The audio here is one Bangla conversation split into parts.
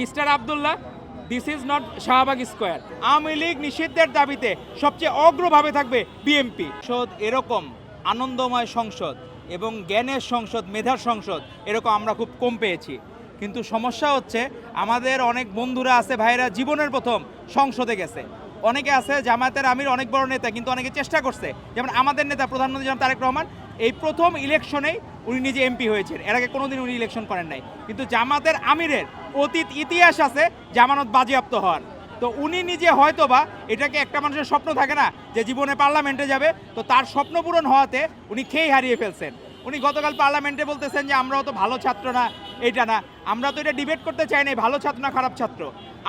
Mister Abdullah, this is not Shahbag square. Awami League নিষিদ্ধের দাবিতে সবচেয়ে অগ্রভাবে থাকবে বিএনপি। সংসদ এরকম আনন্দময় সংসদ এবং জ্ঞানের সংসদ, মেধার সংসদ এরকম আমরা খুব কম পেয়েছি। কিন্তু সমস্যা হচ্ছে আমাদের অনেক বন্ধুরা আছে, ভাইরা জীবনের প্রথম সংসদে গেছে। অনেকে আছে জামায়াতের আমির, অনেক বড় নেতা, কিন্তু অনেকে চেষ্টা করছে। যেমন আমাদের নেতা প্রধানমন্ত্রী জনাব তারেক রহমান এই প্রথম ইলেকশনেই উনি নিজে এমপি হয়েছেন, এর আগে কোনোদিন উনি ইলেকশন করেন নাই। কিন্তু জামাতের আমিরের অতীত ইতিহাস আছে জামানত বাজেয়াপ্ত হওয়ার। তো উনি নিজে হয়তোবা এটাকে, একটা মানুষের স্বপ্ন থাকে না যে জীবনে পার্লামেন্টে যাবে, তো তার স্বপ্ন পূরণ হওয়াতে উনি খেয়ে হারিয়ে ফেলছেন। উনি গতকাল পার্লামেন্টে বলতেছেন যে আমরাও তো ভালো ছাত্র না, এটা না। আমরা তো এটা ডিবেট করতে চাই না ভালো ছাত্র না খারাপ ছাত্র।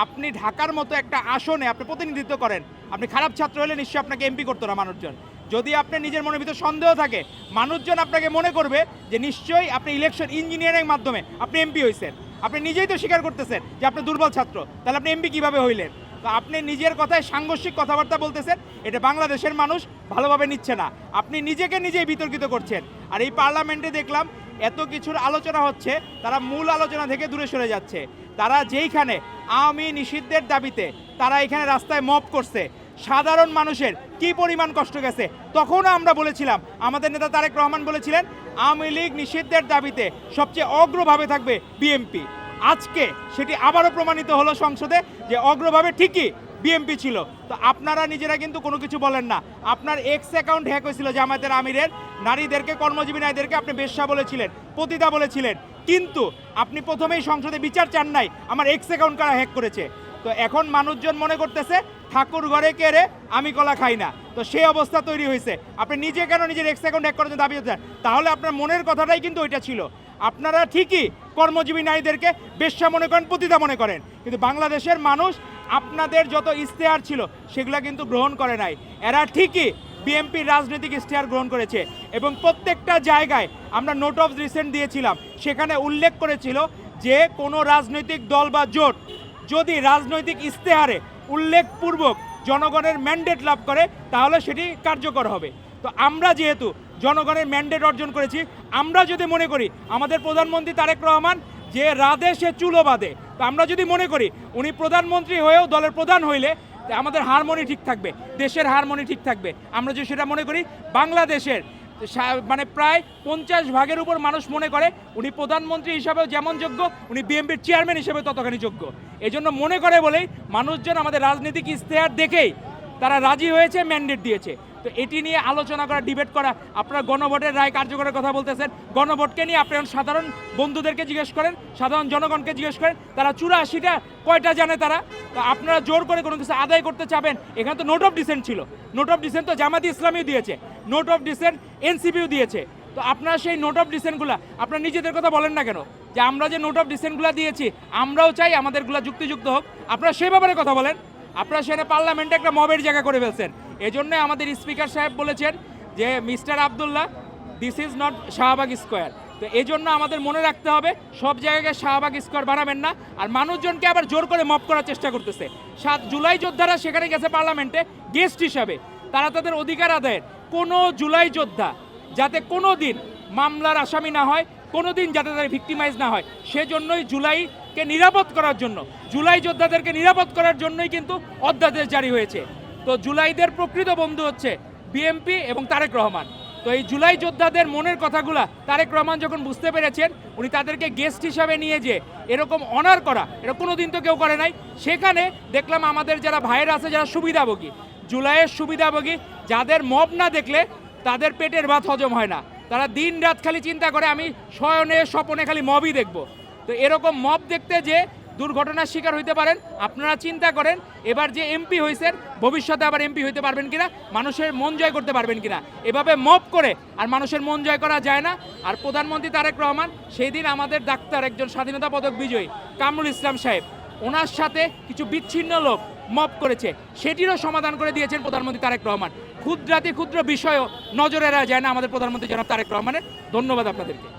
আপনি ঢাকার মতো একটা আসনে আপনি প্রতিনিধিত্ব করেন, আপনি খারাপ ছাত্র হলে নিশ্চয়ই আপনাকে এমপি করতো না মানুষজন। যদি আপনি নিজের মনের ভিতর সন্দেহ থাকে, মানুষজন আপনাকে মনে করবে যে নিশ্চয়ই আপনি ইলেকশন ইঞ্জিনিয়ারিং মাধ্যমে আপনি এমপি হয়েছেন। আপনি নিজেই তো স্বীকার করতেছেন যে আপনি দুর্বল ছাত্র, তাহলে আপনি এমপি কীভাবে হইলেন? তো আপনি নিজের কথায় সাংঘর্ষিক কথাবার্তা বলতেছেন, এটা বাংলাদেশের মানুষ ভালোভাবে নিচ্ছে না। আপনি নিজেকে নিজেই বিতর্কিত করছেন। আর এই পার্লামেন্টে দেখলাম এত কিছুর আলোচনা হচ্ছে, তারা মূল আলোচনা থেকে দূরে সরে যাচ্ছে। তারা যেইখানে আওয়ামী নিষিদ্ধের দাবিতে তারা এখানে রাস্তায় মব করছে, সাধারণ মানুষের কি পরিমাণ কষ্ট গেছে। তখনও আমরা বলেছিলাম, আমাদের নেতা তারেক রহমান বলেছিলেন আওয়ামী লীগ নিষিদ্ধের দাবিতে সবচেয়ে অগ্রভাবে থাকবে বিএনপি। আজকে সেটি আবারও প্রমাণিত হলো সংসদে যে অগ্রভাবে ঠিকই বিএনপি ছিল। তো আপনারা নিজেরা কিন্তু কোনো কিছু বলেন না। আপনার এক্স অ্যাকাউন্ট হ্যাক হয়েছিল জামায়াতের আমিরের, নারীদেরকে, কর্মজীবী নারীদেরকে আপনি বেশ্যা বলেছিলেন, পতিতা বলেছিলেন। কিন্তু আপনি প্রথমেই সংসদে বিচার চান নাই আমার এক্স অ্যাকাউন্ট কারা হ্যাক করেছে। তো এখন মানুষজন মনে করতেছে ঠাকুর ঘরে কেড়ে আমি কলা খাই না। তো সেই অবস্থা তৈরি হয়েছে। আপনি নিজে কেন নিজের এক্স অ্যাকাউন্ট হ্যাক করার জন্য দাবি করছেন? তাহলে আপনার মনের কথাটাই কিন্তু ওইটা ছিল। আপনারা ঠিকই কর্মজীবী নারীদেরকে বেশ্যা মনে করেন, পতিতা মনে করেন, কিন্তু বাংলাদেশের মানুষ আপনাদের যত ইশতেহার ছিল সেগুলো কিন্তু গ্রহণ করে নাই। এরা ঠিকই বিএনপির রাজনৈতিক ইশতেহার গ্রহণ করেছে এবং প্রত্যেকটা জায়গায় আমরা নোট অফ রিসেন্ট দিয়েছিলাম, সেখানে উল্লেখ করেছিল যে কোনো রাজনৈতিক দল বা জোট যদি রাজনৈতিক ইশতেহারে উল্লেখপূর্বক জনগণের ম্যান্ডেট লাভ করে তাহলে সেটি কার্যকর হবে। তো আমরা যেহেতু জনগণের ম্যান্ডেট অর্জন করেছি, আমরা যদি মনে করি আমাদের প্রধানমন্ত্রী তারেক রহমান যে রাধে সে চুলো বাঁধে, তো আমরা যদি মনে করি উনি প্রধানমন্ত্রী হয়েও দলের প্রধান হইলে আমাদের হারমোনি ঠিক থাকবে, দেশের হারমোনি ঠিক থাকবে, আমরা যদি সেটা মনে করি, বাংলাদেশের মানে প্রায় 50% উপর মানুষ মনে করে উনি প্রধানমন্ত্রী হিসাবেও যেমন যোগ্য, উনি বিএনপির চেয়ারম্যান হিসেবে ততখানি যোগ্য। এজন্য মনে করে বলেই মানুষজন আমাদের রাজনৈতিক ইশতেহার দেখেই তারা রাজি হয়েছে, ম্যান্ডেট দিয়েছে। তো এটি নিয়ে আলোচনা করা, ডিবেট করা, আপনারা গণভোটের রায় কার্যকরের কথা বলতেছেন, গণভোটকে নিয়ে আপনি সাধারণ বন্ধুদেরকে জিজ্ঞেস করেন, সাধারণ জনগণকে জিজ্ঞেস করেন, তারা 84টা কয়টা জানে তারা? তো আপনারা জোর করে কোনো কিছু আদায় করতে চাবেন। এখানে তো নোট অফ ডিসেন্ট ছিল, নোট অফ ডিসেন্ট তো জামাতি ইসলামীও দিয়েছে, নোট অফ ডিসেন্ট এনসিপিও দিয়েছে। তো আপনারা সেই নোট অফ ডিসেন্টগুলো আপনারা নিজেদের কথা বলেন না কেন? যে আমরা যে নোট অফ ডিসেন্টগুলো দিয়েছি আমরাও চাই আমাদেরগুলো যুক্তিযুক্ত হোক, আপনারা সেই ব্যাপারে কথা বলেন। আপনারা সেখানে পার্লামেন্টে একটা মবের জায়গা করে ফেলছেন। এজন্য আমাদের স্পিকার সাহেব বলেছেন যে mister Abdullah, this is not Shahbag square. তো এই জন্য আমাদের মনে রাখতে হবে সব জায়গায় শাহবাগ স্কোয়ার বানাবেন না। আর মানুষজনকে আবার জোর করে মব করার চেষ্টা করতেছে। 7 জুলাই যোদ্ধারা সেখানে গেছে পার্লামেন্টে গেস্ট হিসাবে, তারা তাদের অধিকার আদায়ের। কোনো জুলাই যোদ্ধা যাতে কোনো দিন মামলার আসামি না হয়, কোনো দিন যাতে তাদের ভিক্টিমাইজ না হয়, সেজন্যই জুলাইকে নিরাপদ করার জন্য, জুলাই যোদ্ধাদেরকে নিরাপদ করার জন্যই কিন্তু অধ্যাদেশ জারি হয়েছে। তো জুলাইদের প্রকৃত বন্ধু হচ্ছে বিএনপি এবং তারেক রহমান। তো এই জুলাই যোদ্ধাদের মনের কথাগুলা তারেক রহমান যখন বুঝতে পেরেছেন, উনি তাদেরকে গেস্ট হিসাবে নিয়ে যে এরকম অনার করা, এটা কোনো দিন তো কেউ করে নাই। সেখানে দেখলাম আমাদের যারা ভাইয়েরা আছে, যারা সুবিধাভোগী, জুলাইয়ের সুবিধাভোগী, যাদের মব না দেখলে তাদের পেটের ভাত হজম হয় না, তারা দিন রাত খালি চিন্তা করে আমি শয়নে স্বপনে খালি মবই দেখব। তো এরকম মব দেখতে যে দুর্ঘটনার শিকার হইতে পারেন। আপনারা চিন্তা করেন এবার যে এমপি হয়েছেন ভবিষ্যতে আবার এমপি হইতে পারবেন কিনা, মানুষের মন জয় করতে পারবেন কিনা। এভাবে মব করে আর মানুষের মন জয় করা যায় না। আর প্রধানমন্ত্রী তারেক রহমান সেই দিন আমাদের ডাক্তার, একজন স্বাধীনতা পদক বিজয়ী কামরুল ইসলাম সাহেব, ওনার সাথে কিছু বিচ্ছিন্ন লোক মব করেছে, সেটিরও সমাধান করে দিয়েছেন প্রধানমন্ত্রী তারেক রহমান। ক্ষুদ্রাতি ক্ষুদ্র বিষয়ও নজরে এড়ায় যায় না আমাদের প্রধানমন্ত্রী জনাব তারেক রহমানের। ধন্যবাদ আপনাদেরকে।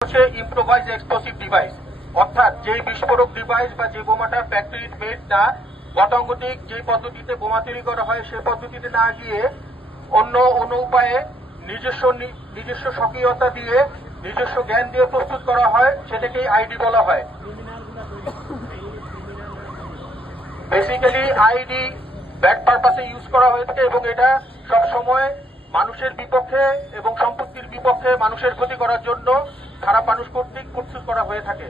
হচ্ছে ইম্প্রোভাইজ এক্সপ্লোসিভ ডিভাইস, অর্থাৎ যে বিস্ফোরক ডিভাইস বা যে বোমাটা ফ্যাক্টরি মেড না, গতানুগতিক যে পদ্ধতিতে বোমা তৈরি করা হয় সে পদ্ধতিতে না গিয়ে অন্য উপায়ে নিজস্ব সক্রিয়তা দিয়ে নিজস্ব জ্ঞান দিয়ে প্রস্তুত করা হয়, সেটাকেই আইডি বলা হয়। বেসিক্যালি আইডি ব্যাড পারপাসে ইউজ করা হয়ে থাকে এবং এটা সব সময় মানুষের বিপক্ষে এবং সম্পত্তির বিপক্ষে মানুষের ক্ষতি করার জন্য খারাপ মানুষ কর্তৃক প্রস্তুত করা হয়ে থাকে।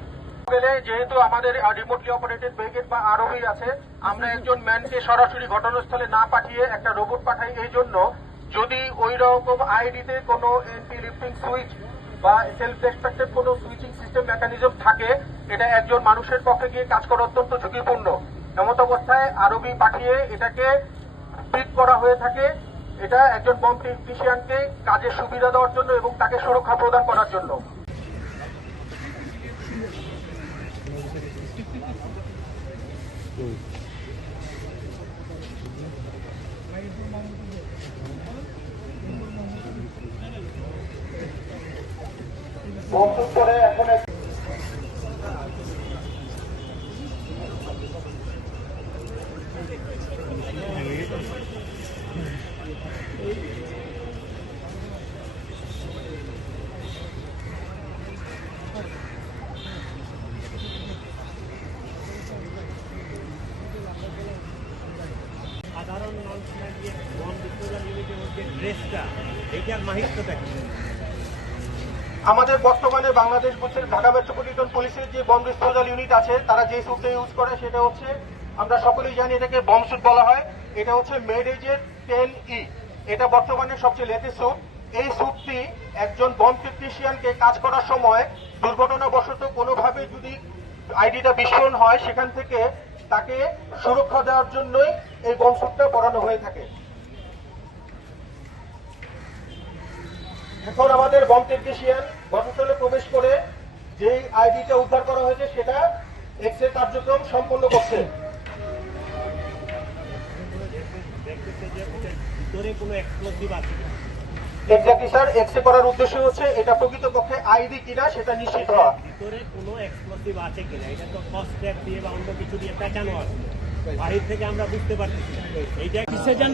যেহেতু আমাদের রিমোটলি অপারেটেড ব্রিগেড বা আরওবি আছে, আমরা একজন ম্যানকে সরাসরি ঘটনাস্থলে না পাঠিয়ে একটা রোবট পাঠাই এই জন্য, যদি ওই রকম আইডিতে কোনো এন্টি লিফটিং সুইচ বা সেলফ ডিস্ট্রাক্টেড কোনো সুইচিং সিস্টেম মেকানিজম থাকে, এটা একজন মানুষের পক্ষে গিয়ে কাজ করা অত্যন্ত ঝুঁকিপূর্ণ। এমত অবস্থায় আরওবি পাঠিয়ে এটাকে পিক করা হয়ে থাকে, এটা একজন বম টেকনিশিয়ানকে কাজের সুবিধা দেওয়ার জন্য এবং তাকে সুরক্ষা প্রদান করার জন্য। পরে এখন সাধারণ মানুষরা যে বম ডিসপোজাল ইউনিটের মধ্যে ড্রেসটা, এইটার মাহিত্যটা কি? আমাদের বর্তমানে বাংলাদেশ ঢাকা মেট্রোপলিটন পুলিশের যে বম ডিসপোজাল ইউনিট আছে, তারা যে স্যুটটা ইউজ করে সেটা হচ্ছে, আমরা সকলেই জানি এটাকে বম স্যুট বলা হয়। এটা হচ্ছে মেডেজের 10E, এটা বর্তমানে সবচেয়ে লেটেস্ট স্যুট। এই স্যুটটি একজন বম টেকনিশিয়ানকে কাজ করার সময় দুর্ঘটনাবশত কোনোভাবে যদি আইডিটা বিস্ফোরণ হয়, সেখান থেকে তাকে সুরক্ষা দেওয়ার জন্যই এই বম স্যুটটা পরানো হয়ে থাকে। এখন আমাদের বম টেকনিশিয়ান ঘটনাস্থলে প্রবেশ করে যে আইডিটা উদ্ধার করা হয়েছে সেটা এক্সরে কার্যক্রম সম্পন্ন করছে। ভিতরে কোনো এক্সপ্লোসিভ আছে? এক্স্যাক্টলি স্যার, এক্সরে করার উদ্দেশ্য হচ্ছে এটা প্রকৃতপক্ষে আইডি কিনা সেটা নিশ্চিত হওয়া। ভিতরে কোনো এক্সপ্লোসিভ আছে কিনা, এটা তো ফার্স্ট ট্র্যাক দিয়ে বা অন্য কিছু দিয়ে পেঁচানো আছে, বাহির থেকে আমরা বুঝতে পারছি এইটা কিসেজান।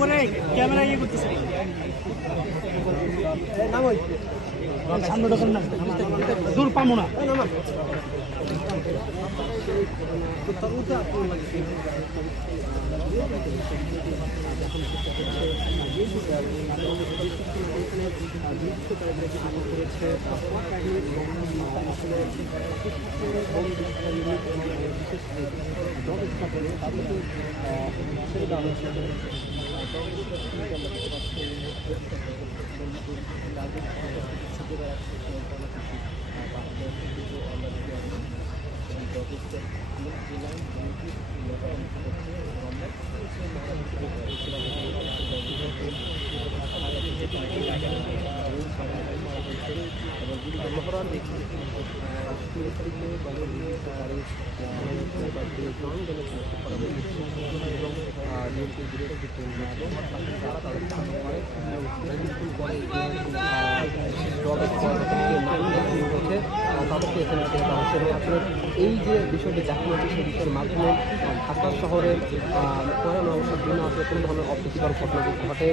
পরে ক্যামেরা ইয়ে করতেছে সামনে ঢোকান না দূর পাবো না এই যে বিষয়টি দেখা যাচ্ছে সেই বিষয়ের মাধ্যমে ঢাকা শহরের কোনো ধরনের অপ্রীতিকর ঘটনা ঘটে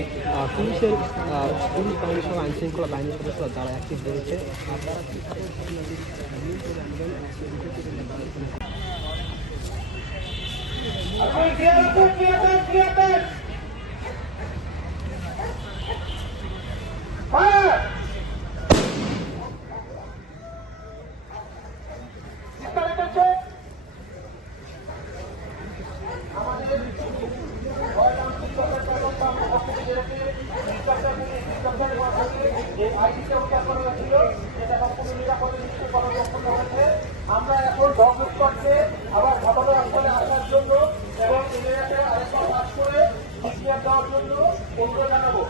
পুলিশ বাহিনী সহ আইন শৃঙ্খলা বাহিনীর সদস্যরা যারা অ্যাক্টিভ রয়েছে আমরা এখন ডকুমেন্ট করতে আবার ঘটনাস্থলে আসার জন্য এবং এলাকাতে আরেকবার কাজ করে ডিসপ্লেয়ার দেওয়ার জন্য অনুরোধ জানাবো।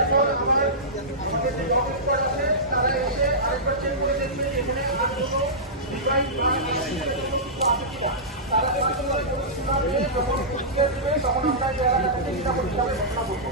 এখন আমার আমাদের যে ডকুমেন্ট আছে তারা এসে আরেকবার চেক করে দেখবে এখানে আর কোনো ডিভাইস তারা যখন ডিসপ্লেয়ার দেবে তখন আমরা এই এলাকা থেকে নিরাপত্তাভাবে ঘটনা বলবো।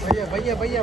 भैया भैया भैया